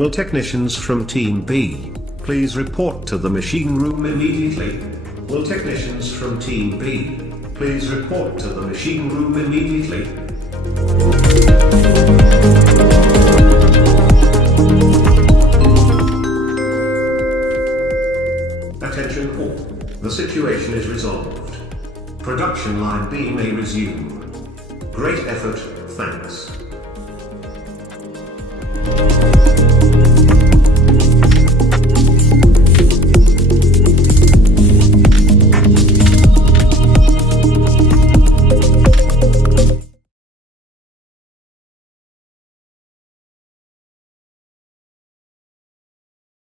Will technicians from Team B please report to the machine room immediately? Will technicians from Team B please report to the machine room immediately? Attention all. The situation is resolved. Production line B may resume. Great effort, thanks.